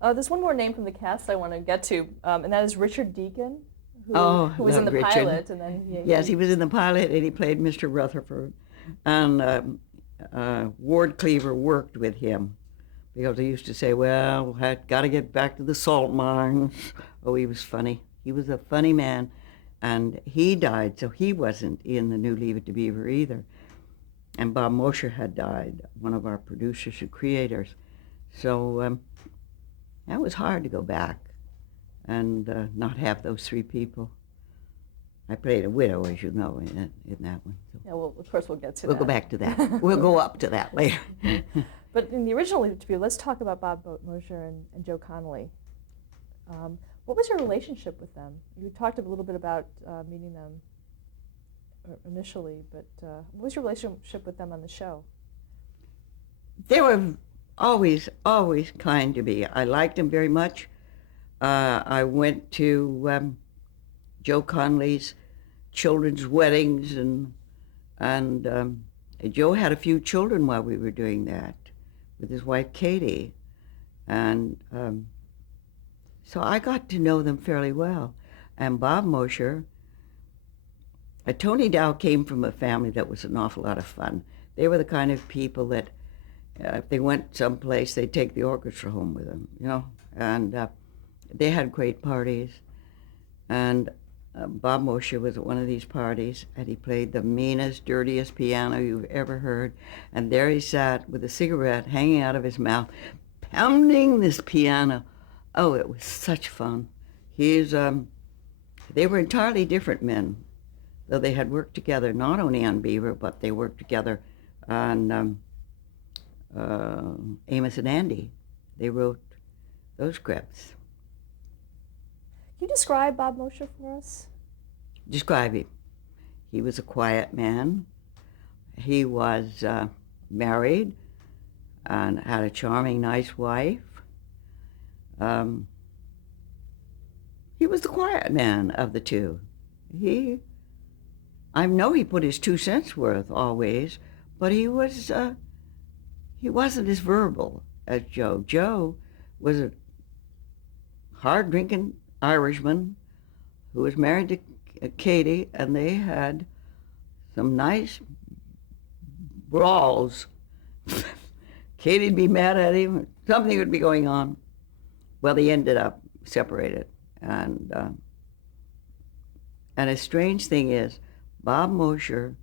Oh. There's one more name from the cast I want to get to, and that is Richard Deacon, Oh, who was in love the Richard. pilot, and then Yes, he was in the pilot, and he played Mr. Rutherford. And Ward Cleaver worked with him because he used to say, "Well, I got to get back to the salt mines." Oh, he was funny. He was a funny man, and he died, so he wasn't in the new Leave It to Beaver either. And Bob Mosher had died, one of our producers and creators. So that was hard to go back and not have those three people. I played a widow, as you know, in that one. So yeah, well, of course we'll get to we'll that. go back to that. We'll go up to that later. But in the original Leave It to Beaver, let's talk about Bob Mosher and Joe Connolly. What was your relationship with them? You talked a little bit about meeting them initially, but what was your relationship with them on the show? They were always kind to me. I liked them very much. I went to Joe Connolly's children's weddings, and Joe had a few children while we were doing that with his wife Katie, and so I got to know them fairly well. And Bob Mosher, Tony Dow came from a family that was an awful lot of fun. They were the kind of people that if they went someplace, they'd take the orchestra home with them, and they had great parties. And Bob Mosher was at one of these parties, and he played the meanest, dirtiest piano you've ever heard. And there he sat with a cigarette hanging out of his mouth, pounding this piano. Oh, it was such fun. They were entirely different men, though they had worked together not only on Beaver, but they worked together on Amos and Andy. They wrote those scripts. Can you describe Bob Mosher for us? Describe him. He was a quiet man. He was married and had a charming, nice wife. He was the quiet man of the two. I know he put his 2 cents worth always, but he wasn't as verbal as Joe. Joe was a hard-drinking Irishman who was married to Katie, and they had some nice brawls. Katie'd be mad at him. Something would be going on. Well, they ended up separated. And a strange thing is, Bob Mosher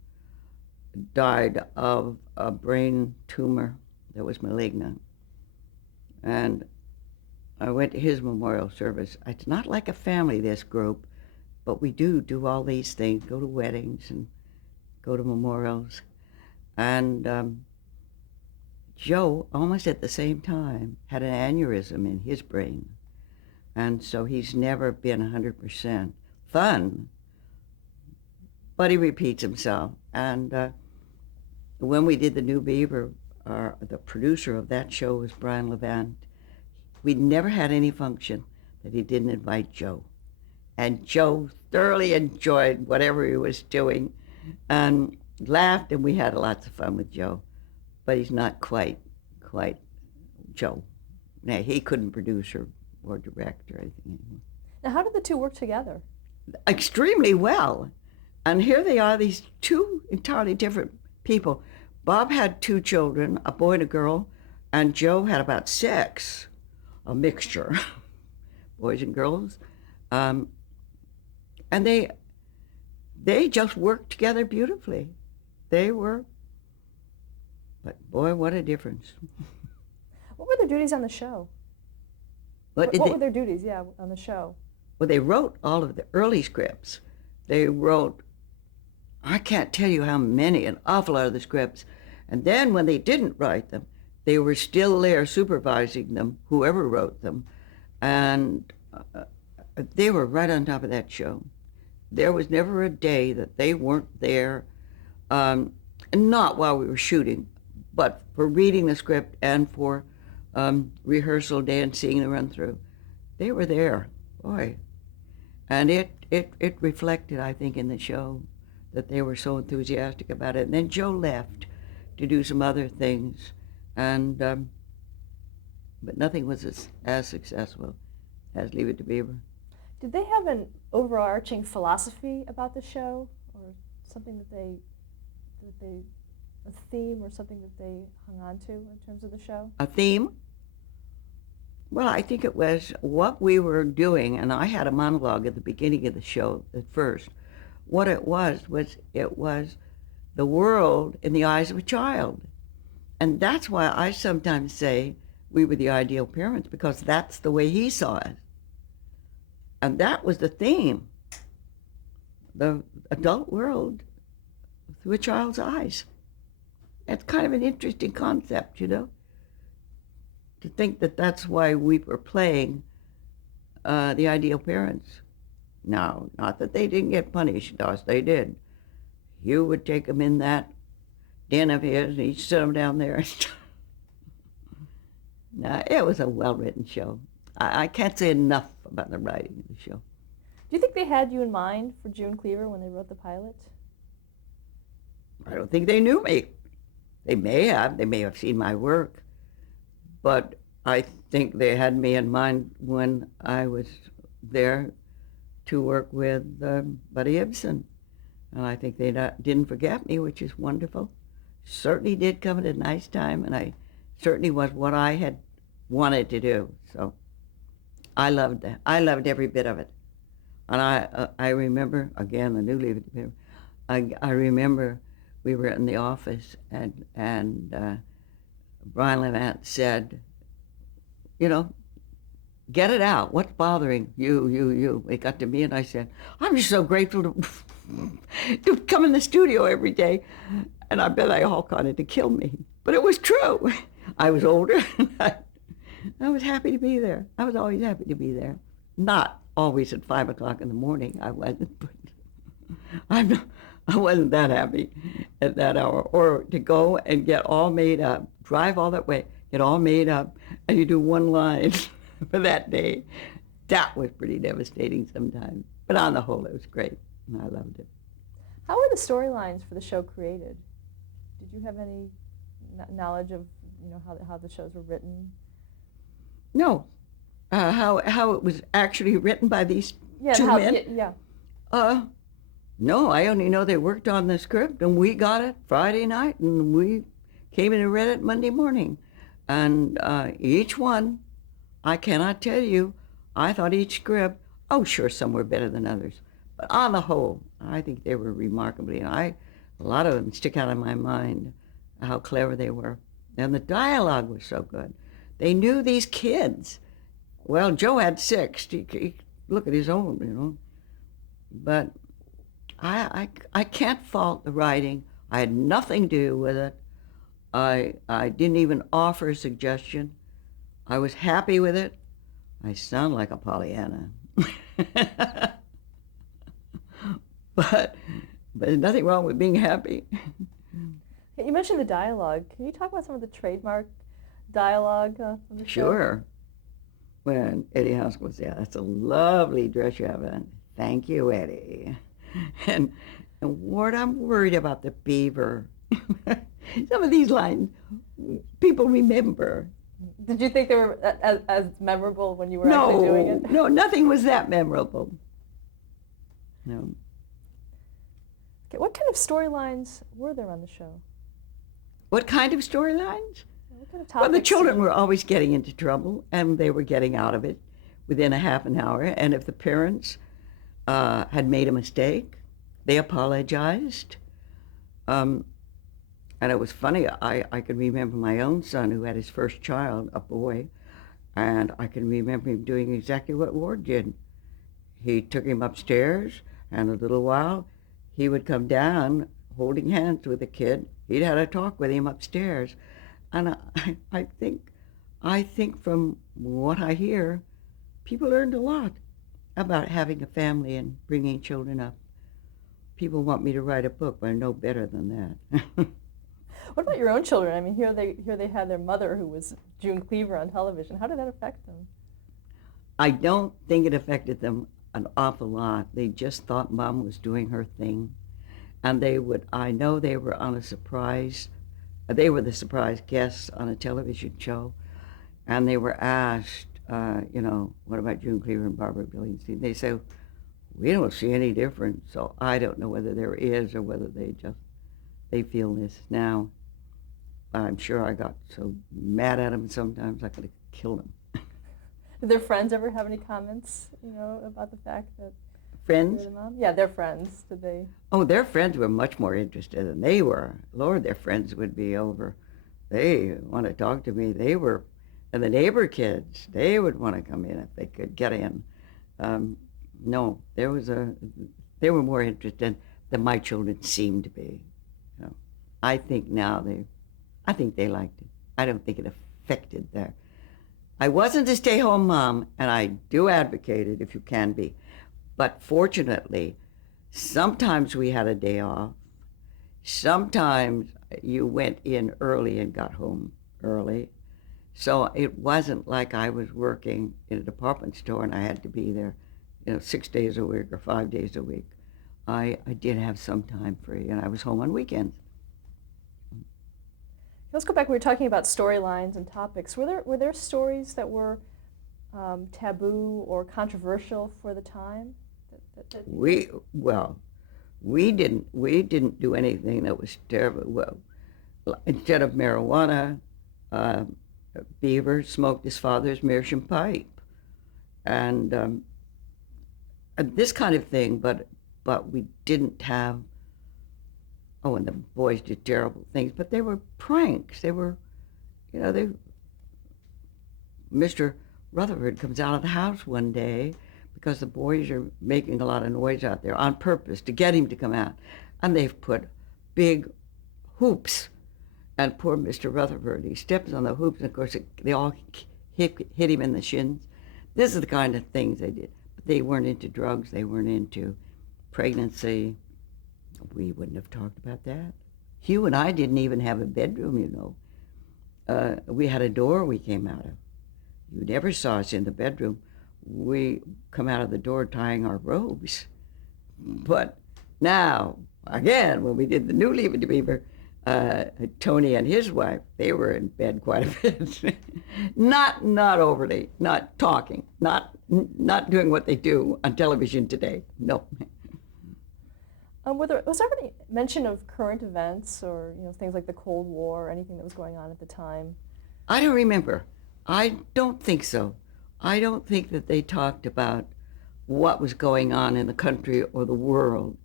died of a brain tumor that was malignant. And I went to his memorial service. It's not like a family, this group, but we do all these things, go to weddings and go to memorials. And Joe, almost at the same time, had an aneurysm in his brain. And so he's never been 100% fun, but he repeats himself. And when we did the New Beaver, the producer of that show was Brian Levant. We never had any function that he didn't invite Joe. And Joe thoroughly enjoyed whatever he was doing and laughed, and we had lots of fun with Joe. But he's not quite Joe. Now, he couldn't produce or direct or anything anymore. Now, how did the two work together? Extremely well. And here they are, these two entirely different people. Bob had 2 children, a boy and a girl, and Joe had about 6, a mixture, boys and girls. And they just worked together beautifully. But boy, what a difference. What were their duties on the show? What were their duties, on the show? Well, they wrote all of the early scripts. They wrote, I can't tell you how many, an awful lot of the scripts. And then when they didn't write them, they were still there supervising them, whoever wrote them. And they were right on top of that show. There was never a day that they weren't there, not while we were shooting, but for reading the script and for rehearsal day and seeing the run-through. They were there, boy. And it reflected, I think, in the show that they were so enthusiastic about it. And then Joe left to do some other things, and but nothing was as successful as Leave It to Beaver. Did they have an overarching philosophy about the show, or something a theme or something that they hung on to in terms of the show? A theme? Well, I think it was what we were doing, and I had a monologue at the beginning of the show at first. What it was the world in the eyes of a child. And that's why I sometimes say we were the ideal parents, because that's the way he saw it. And that was the theme, the adult world through a child's eyes. It's kind of an interesting concept, you know, to think that that's why we were playing the ideal parents. Now, not that they didn't get punished, thus they did. Hugh would take them in that den of his, and he'd sit them down there. Now, it was a well-written show. I can't say enough about the writing of the show. Do you think they had you in mind for June Cleaver when they wrote the pilot? I don't think they knew me. They may have seen my work, but I think they had me in mind when I was there to work with Buddy Ibsen. And I think they didn't forget me, which is wonderful. Certainly did come at a nice time, and I certainly was what I had wanted to do. So I loved that. I loved every bit of it. And I remember, again, the new Leave It to Beaver, I remember we were in the office, and Brian Levant said, you know, get it out. What's bothering you? It got to me, and I said, I'm just so grateful to come in the studio every day. And I bet they all wanted to kill me. But it was true. I was older, and I was happy to be there. I was always happy to be there. Not always at 5 o'clock in the morning. I wasn't, but I wasn't that happy at that hour. Or to go and get all made up, drive all that way, get all made up, and you do one line for that day. That was pretty devastating sometimes. But on the whole, it was great, and I loved it. How were the storylines for the show created? Did you have any knowledge of, you know, how the shows were written? No. How it was actually written by these two men? Yeah. No, I only know they worked on the script, and we got it Friday night, and we came in and read it Monday morning. And each one, I cannot tell you, I thought each script, oh, sure, some were better than others. But on the whole, I think they were remarkably, and a lot of them stick out in my mind, how clever they were. And the dialogue was so good. They knew these kids. Well, Joe had 6. He look at his own, you know. But I can't fault the writing. I had nothing to do with it. I didn't even offer a suggestion. I was happy with it. I sound like a Pollyanna. But there's nothing wrong with being happy. You mentioned the dialogue. Can you talk about some of the trademark dialogue from the show? Sure. When Eddie House was, yeah, that's a lovely dress you have on. Thank you, Eddie. And Ward, I'm worried about the beaver. Some of these lines people remember. Did you think they were as memorable when you were actually doing it? No, nothing was that memorable. No. Okay, what kind of storylines were there on the show? What kind of storylines? What kind of topics? Well, the children were always getting into trouble, and they were getting out of it within a half an hour. And if the parents had made a mistake, they apologized. And it was funny, I can remember my own son who had his first child, a boy, and I can remember him doing exactly what Ward did. He took him upstairs, and a little while, he would come down holding hands with the kid. He'd had a talk with him upstairs. And I think from what I hear, people learned a lot about having a family and bringing children up. People want me to write a book, but I know better than that. What about your own children? I mean, here they had their mother who was June Cleaver on television. How did that affect them? I don't think it affected them an awful lot. They just thought Mom was doing her thing. And I know they were on a surprise They were the surprise guests on a television show, and they were asked, what about June Cleaver and Barbara Billingsley? They said, we don't see any difference, so I don't know whether there is or whether they feel this now. I'm sure I got so mad at them sometimes I could have killed them. Did their friends ever have any comments, about the fact that Friends? you're the mom? Yeah, their friends. Did they? Oh, their friends were much more interested than they were. Lord, their friends would be over. They want to talk to me. And the neighbor kids, they would want to come in if they could get in. No, they were more interested than my children seemed to be. I think they liked it. I don't think it affected their. I wasn't a stay-home mom, and I do advocate it if you can be. But fortunately, sometimes we had a day off. Sometimes you went in early and got home early. So it wasn't like I was working in a department store and I had to be there, 6 days a week or 5 days a week. I did have some time free, and I was home on weekends. Let's go back. We were talking about storylines and topics. Were there stories that were taboo or controversial for the time? We didn't do anything that was terrible. Well, instead of marijuana, Beaver smoked his father's meerschaum pipe, and this kind of thing. But we didn't have. Oh, and the boys did terrible things, but they were pranks. They were, Mr. Rutherford comes out of the house one day because the boys are making a lot of noise out there on purpose to get him to come out. And they've put big hoops, and poor Mr. Rutherford, he steps on the hoops, and of course they all hit him in the shins. This is the kind of things they did. But they weren't into drugs. They weren't into pregnancy. We wouldn't have talked about that. Hugh and I didn't even have a bedroom, We had a door we came out of. You never saw us in the bedroom. We come out of the door tying our robes. But now, again, when we did the new Leave It to Beaver, Tony and his wife, they were in bed quite a bit. not overly, not talking, not doing what they do on television today. No. Was there any mention of current events or things like the Cold War or anything that was going on at the time? I don't remember. I don't think so. I don't think that they talked about what was going on in the country or the world.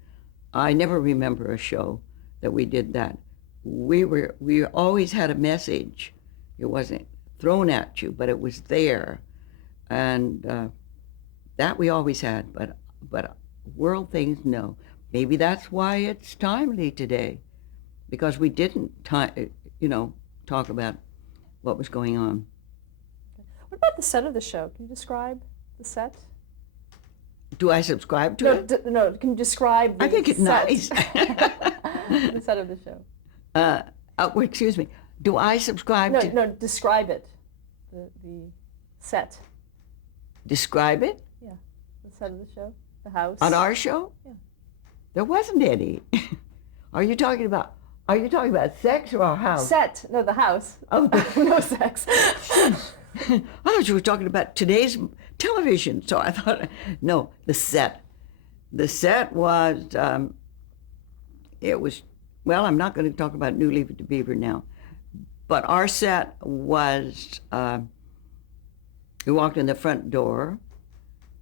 I never remember a show that we did that. We always had a message. It wasn't thrown at you, but it was there, and that we always had. But world things, no. Maybe that's why it's timely today, because we didn't, talk about what was going on. What about the set of the show? Can you describe the set? Do I subscribe to it? No. Can you describe the I think it's set? nice. The set of the show. Excuse me. Do I subscribe to? No, describe it. The set. Describe it? Yeah. The set of the show. The house. On our show? Yeah. There wasn't any. Are you talking about sex or our house? Set. No, the house. Oh, no sex. I thought you were talking about today's television. So I thought, no, the set. The set was, I'm not going to talk about New Leave It to Beaver now, but our set was, you walked in the front door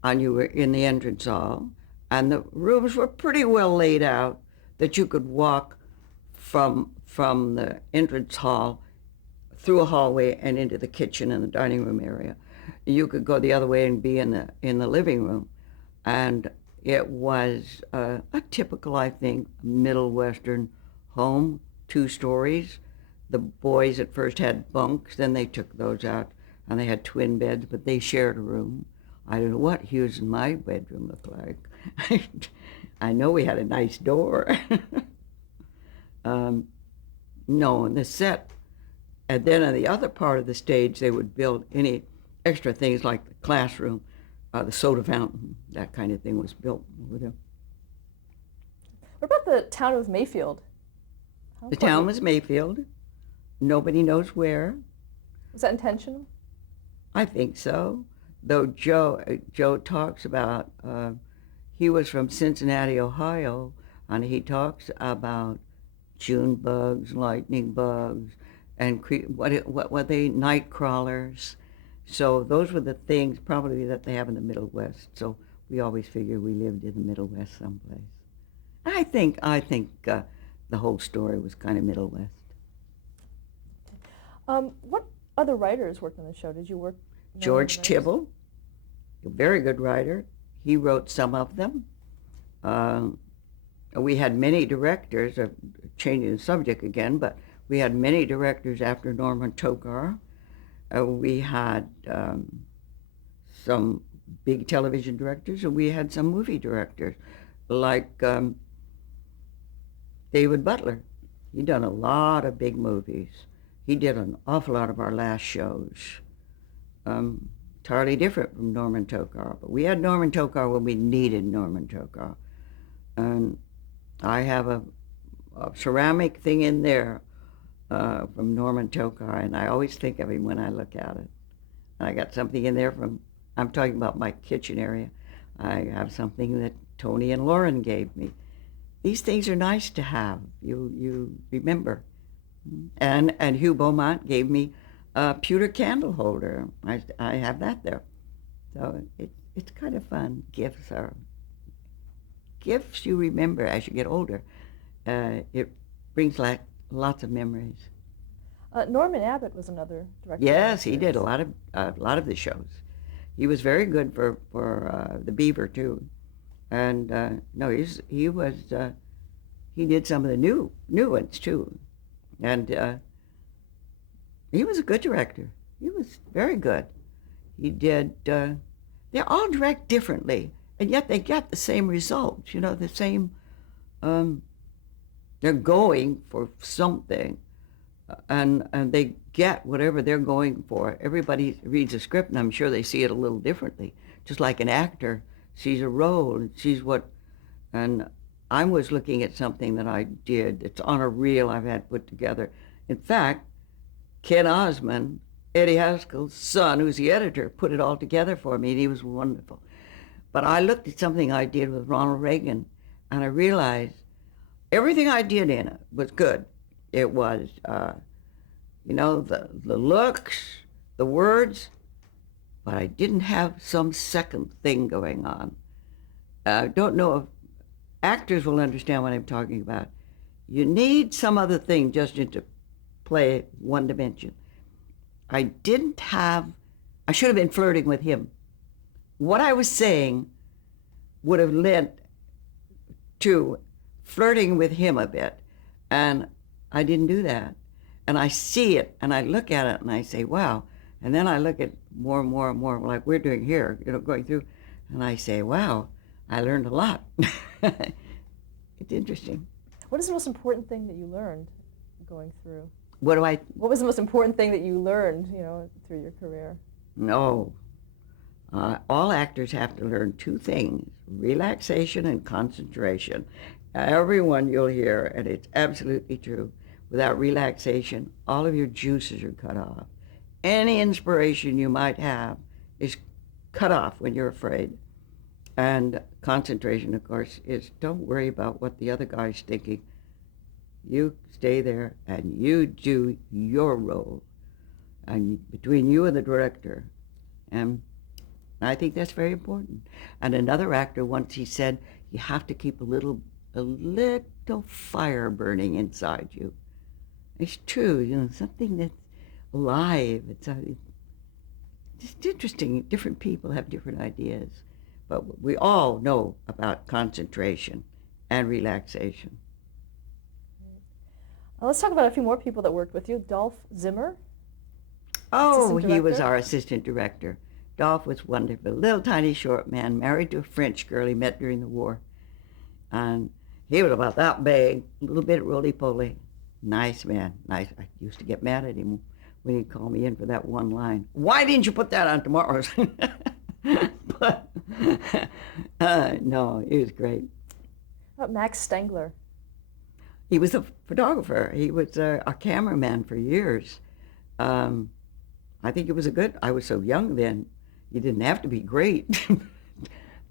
and you were in the entrance hall, and the rooms were pretty well laid out that you could walk from the entrance hall through a hallway and into the kitchen and the dining room area. You could go the other way and be in the living room. And it was a typical, I think, Middle Western home, 2 stories. The boys at first had bunks, then they took those out, and they had twin beds, but they shared a room. I don't know what Hugh's and my bedroom looked like. I know we had a nice door. No, and the set, and then on the other part of the stage, they would build any extra things like the classroom, the soda fountain, that kind of thing was built over there. What about the town of Mayfield? The town was Mayfield. Nobody knows where. Was that intentional? I think so. Though Joe talks about, he was from Cincinnati, Ohio, and he talks about June bugs, lightning bugs, and what were they, night crawlers. So those were the things probably that they have in the Middle West. So we always figured we lived in the Middle West someplace. I think the whole story was kind of Middle West. What other writers worked on the show? Did you work? George Tibble, a very good writer. He wrote some of them. We had many directors, changing the subject again, but we had many directors after Norman Tokar. We had some big television directors, and we had some movie directors, like David Butler. He'd done a lot of big movies. He did an awful lot of our last shows. Entirely different from Norman Tokar, but we had Norman Tokar when we needed Norman Tokar. And I have a ceramic thing in there from Norman Tokar, and I always think of him when I look at it. And I got something in there from, I'm talking about my kitchen area. I have something that Tony and Lauren gave me. These things are nice to have. You remember. And Hugh Beaumont gave me a pewter candle holder. I have that there. So it's kind of fun. Gifts you remember as you get older. It brings lots of memories. Norman Abbott was another director. Yes, he did a lot of the shows. He was very good for the Beaver too, and no, he did some of the new ones too, and he was a good director. He was very good. He did. They all direct differently, and yet they get the same results. You know, the same. They're going for something, and they get whatever they're going for. Everybody reads a script, and I'm sure they see it a little differently. Just like an actor sees a role and sees what. And I was looking at something that I did. It's on a reel I've had put together. In fact, Ken Osmond, Eddie Haskell's son, who's the editor, put it all together for me, and he was wonderful. But I looked at something I did with Ronald Reagan, and I realized everything I did in it was good. It was, the looks, the words, but I didn't have some second thing going on. I don't know if actors will understand what I'm talking about. You need some other thing just to play one dimension. I should have been flirting with him. What I was saying would have led to flirting with him a bit, and I didn't do that. And I see it, and I look at it, and I say, wow. And then I look at more and more and more, like we're doing here, going through, and I say, wow, I learned a lot. It's interesting. What is the most important thing that you learned going through? What was the most important thing that you learned, through your career? No. All actors have to learn two things, relaxation and concentration. Everyone you'll hear, and it's absolutely true, without relaxation, all of your juices are cut off. Any inspiration you might have is cut off when you're afraid. And concentration, of course, is don't worry about what the other guy's thinking. You stay there and you do your role, and between you and the director. And I think that's very important. And another actor once, he said, you have to keep a little fire burning inside you. It's true, something that's alive. It's just interesting. Different people have different ideas. But we all know about concentration and relaxation. Let's talk about a few more people that worked with you. Dolph Zimmer. Oh, he was our assistant director. Dolph was wonderful. Little tiny short man, married to a French girl he met during the war. And he was about that big, a little bit roly-poly. Nice man, nice. I used to get mad at him when he'd call me in for that one line. Why didn't you put that on tomorrow's? But no, he was great. How about Max Stengler? He was a photographer. He was a cameraman for years. Um, I think it was a good. I was so young then. You didn't have to be great,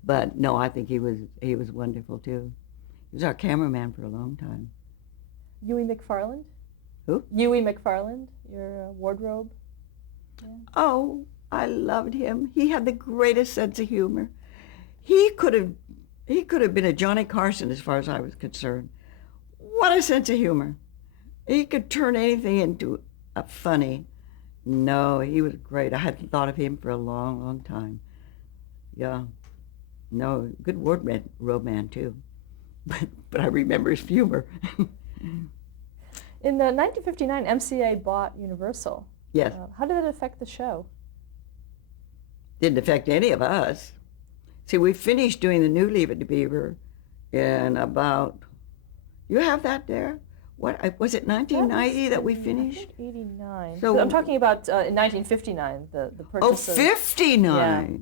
but no, I think he was wonderful too. He was our cameraman for a long time. Huey McFarland? Who? Huey McFarland, your wardrobe? Yeah. Oh, I loved him. He had the greatest sense of humor. He could have he could have been a Johnny Carson as far as I was concerned. What a sense of humor. He could turn anything into a funny. No, he was great. I hadn't thought of him for a long, long time. Yeah. No, good wardrobe man too. But I remember his humor. In 1959, MCA bought Universal. Yes. How did that affect the show? Didn't affect any of us. See, we finished doing the new Leave It to Beaver in about, you have that there? What, was it 1990 that we finished? I think 89. So I'm talking about in 1959, the purchase of... 59? Yeah.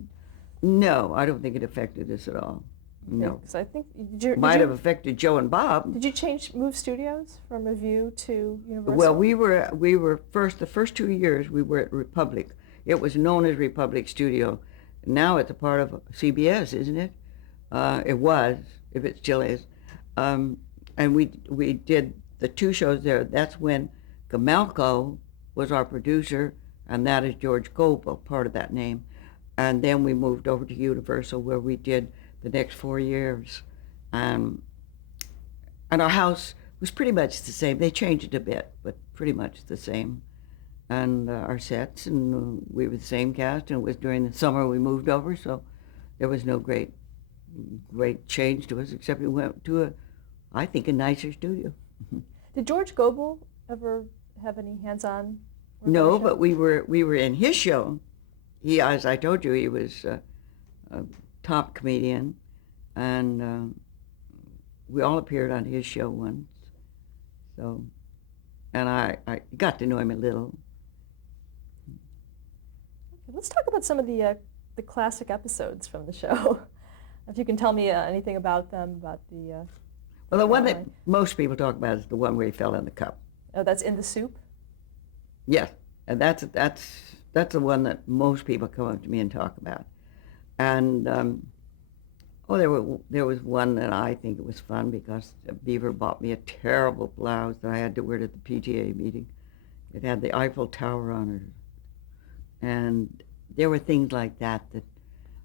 No, I don't think it affected us at all. No. Because I think... Might have affected Joe and Bob. Did you move studios from Revue to Universal? Well, we were the first 2 years we were at Republic. It was known as Republic Studio. Now it's a part of CBS, isn't it? It was, if it still is. And we did the 2 shows there. That's when Gamalko was our producer, and that is George Goebel, part of that name. And then we moved over to Universal, where we did the next 4 years. And our house was pretty much the same. They changed it a bit, but pretty much the same. And our sets, and we were the same cast, and it was during the summer we moved over, so there was no great change to us, except we went to I think, a nicer studio. Did George Goebel ever have any hands-on work? No, but we were in his show. He, as I told you, he was a top comedian, and we all appeared on his show once. So, and I got to know him a little. Okay, let's talk about some of the classic episodes from the show. If you can tell me anything about them, about the... Well, the one that most people talk about is the one where he fell in the cup. Oh, that's In the Soup? Yes, and that's the one that most people come up to me and talk about. And there was one that I think it was fun because Beaver bought me a terrible blouse that I had to wear to the PTA meeting. It had the Eiffel Tower on it, and there were things like that.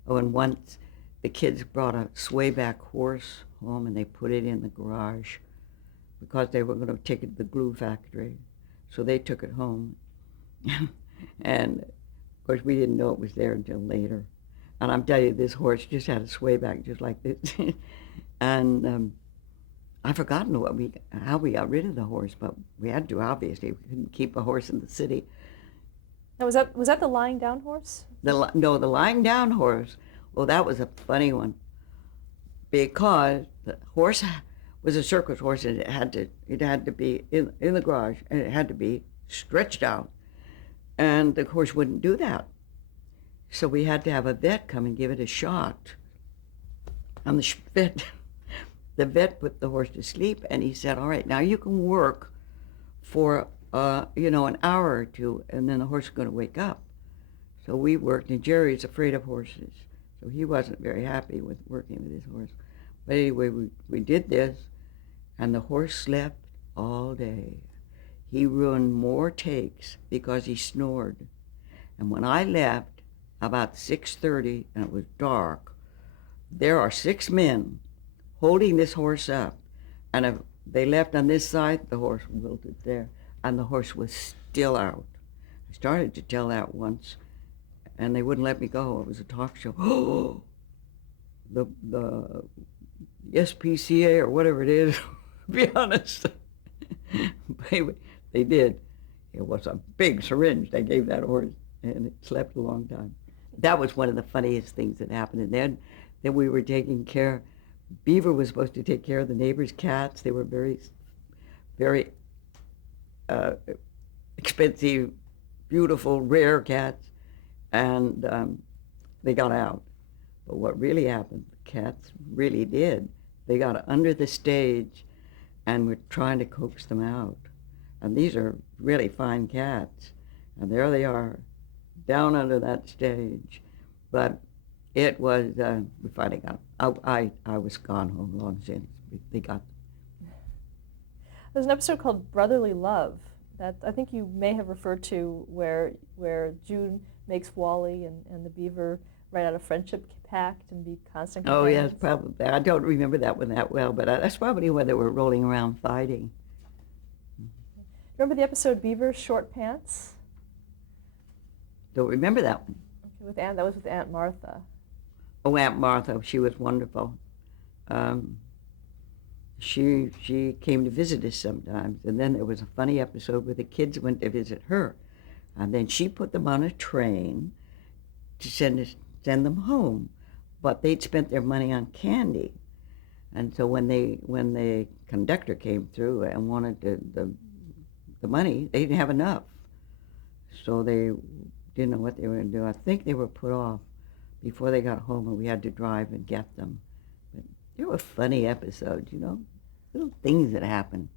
And once the kids brought a swayback horse home and they put it in the garage because they were going to take it to the glue factory. So they took it home. And of course we didn't know it was there until later. And I'm telling you, this horse just had a swayback just like this. And I've forgotten how we got rid of the horse, but we had to, obviously. We couldn't keep a horse in the city. Now, was that the lying down horse? The lying down horse. Well, that was a funny one, because the horse was a circus horse, and it had to be in the garage, and it had to be stretched out, and the horse wouldn't do that. So we had to have a vet come and give it a shot. And the vet put the horse to sleep, and he said, "All right, now you can work for an hour or two, and then the horse is going to wake up." So we worked, and Jerry's afraid of horses. So he wasn't very happy with working with his horse. But anyway, we did this, and the horse slept all day. He ruined more takes because he snored. And when I left, about 6:30, and it was dark, there are 6 men holding this horse up. And if they left on this side, the horse wilted there, and the horse was still out. I started to tell that once, and they wouldn't let me go. It was a talk show. Oh, the SPCA or whatever it is, to be honest. They did. It was a big syringe they gave that horse, and it slept a long time. That was one of the funniest things that happened. And then we were taking care. Beaver was supposed to take care of the neighbors' cats. They were very, very expensive, beautiful, rare cats. And they got out. But what really happened, the cats really did. They got under the stage, and we're trying to coax them out. And these are really fine cats. And there they are, down under that stage. But it was, we finally got them. I was gone home long since. They got them. There's an episode called Brotherly Love that I think you may have referred to where June makes Wally and the beaver write out a friendship pact and be constant Oh, companions. yes, probably. I don't remember that one that well, but that's probably when they were rolling around fighting. Remember the episode Beaver's Short Pants? Don't remember that one. Okay, that was with Aunt Martha. Oh, Aunt Martha, she was wonderful. She came to visit us sometimes, and then there was a funny episode where the kids went to visit her, and then she put them on a train to send them home, but they'd spent their money on candy, and so when the conductor came through and wanted the money, they didn't have enough, so they didn't know what they were going to do. I think they were put off before they got home, and we had to drive and get them. But they were funny episodes, you know, little things that happen.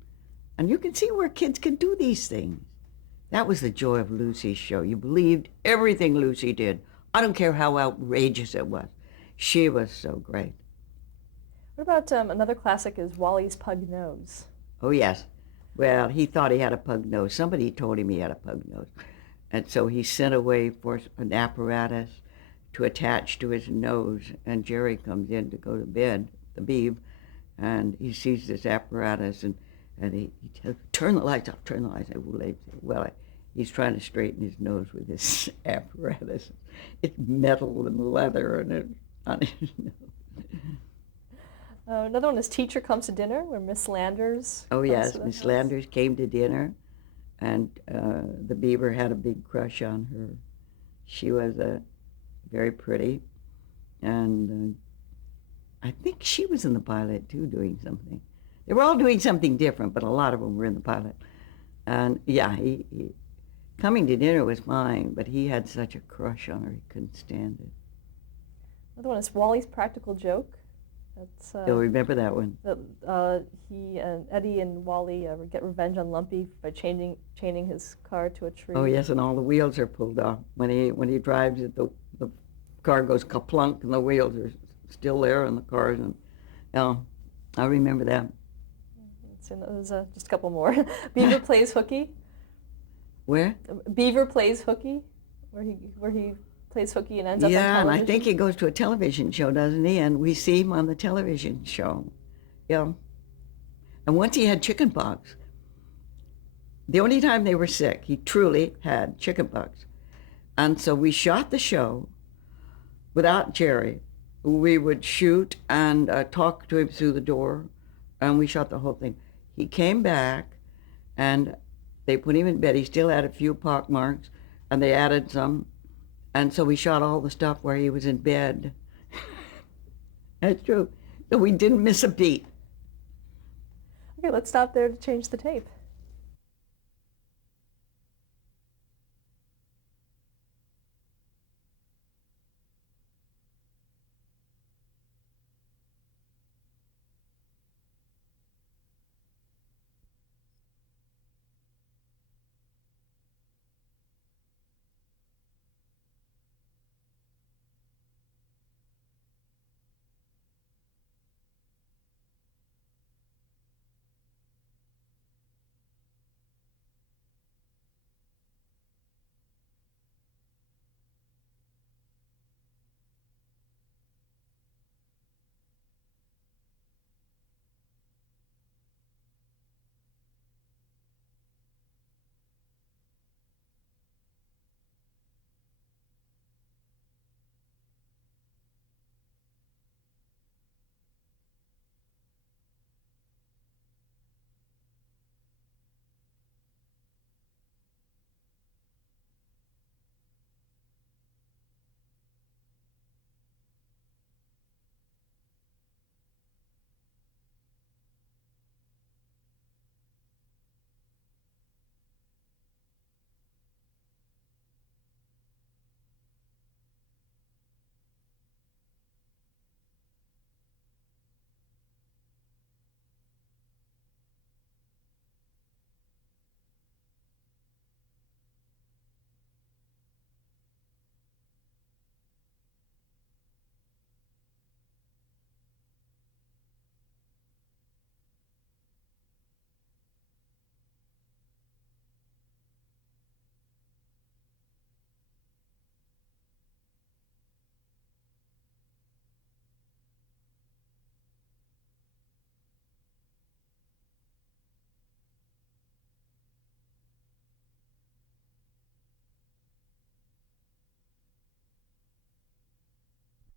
And you can see where kids can do these things. That was the joy of Lucy's show. You believed everything Lucy did. I don't care how outrageous it was. She was so great. What about another classic is Wally's Pug Nose? Oh, yes. Well, he thought he had a pug nose. Somebody told him he had a pug nose. And so he sent away for an apparatus to attach to his nose. And Jerry comes in to go to bed, the Beeb, and he sees this apparatus, and he tells, turn the lights off, turn the lights off. Well, he's trying to straighten his nose with this apparatus. It's metal and leather and it's on his nose. Another one is Teacher Comes to Dinner, where Miss Landers. Oh, yes, to the Miss house. Landers came to dinner, and the beaver had a big crush on her. She was very pretty, and I think she was in the pilot, too, doing something. They were all doing something different, but a lot of them were in the pilot. And, yeah, he coming to dinner was fine, but he had such a crush on her, he couldn't stand it. Another one is Wally's Practical Joke. That's You'll remember that one. he and Eddie and Wally get revenge on Lumpy by chaining his car to a tree. Oh, yes, and all the wheels are pulled off. When he drives it, the car goes kaplunk, and the wheels are still there in the cars. And I remember that. There's just a couple more. Beaver Plays Hooky. Where? Beaver Plays Hooky, where he plays hooky and ends up on Yeah, television. and I think he goes to a television show, doesn't he? And we see him on the television show. Yeah. And once he had chickenpox. The only time they were sick, he truly had chickenpox. And so we shot the show without Jerry. We would shoot and talk to him through the door, and we shot the whole thing. He came back, and they put him in bed. He still had a few pock marks, and they added some. And so we shot all the stuff where he was in bed. That's true. So we didn't miss a beat. Okay, let's stop there to change the tape.